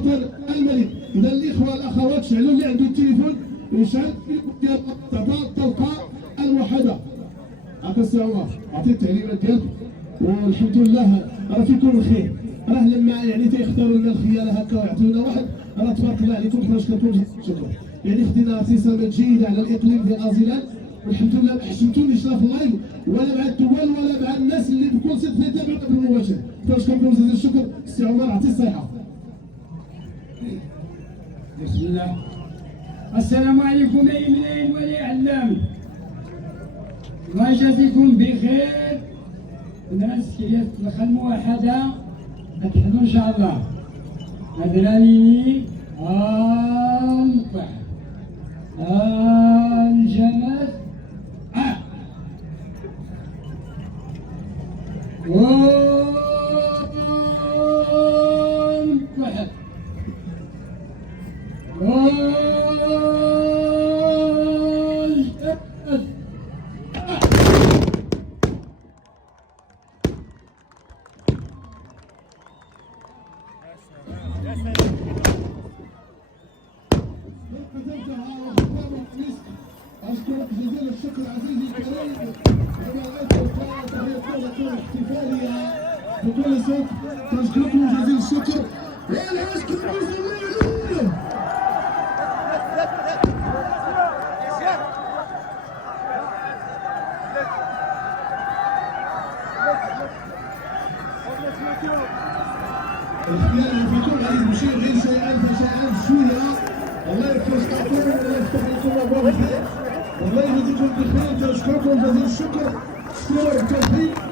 الوطن الملك. اذا الاخوه والاخوات شعلوا اللي عنده التليفون يشعل ديال الطلقه الموحده. هكا السي عمر عطي التعليمات ديالك والحمد لله راه فيكم الخير. راه لما يعني تيختاروا لنا الخيانه هكا ويعطيونا واحد راه تبارك الله عليكم حنا كنكون شكرا. يعني خدينا اتصالات جيده على الاقليم ديال ازيلان والحمد لله ما حشمتونيش لا في اللايف ولا مع الدول ولا مع الناس اللي بكل صدق تيتابعونا بالمباشر. كنشكركم جزيل الشكر. السي عمر عطي الصيحه. بسم الله. السلام عليكم ايمنين ولي علام. الله يجازيكم بخير. الناس كي تدخل موحده تحضر ان شاء الله. ادراني البحر الجمال والبحر أشكرك جزيل الشكر عزيزي الكريم. جماعات الوفاء احتفالية بكل صوت. أشكركم جزيل الشكر. والعسكر المسلمين. الخيانة فيكم غادي تمشي غير شيئا فشيئا شوية. الله يوفقكم والله يفتح لكم ابواب الخير. الله يجزيكم بخير. تشكركم جزيل الشكر. شكرا بالتوفيق.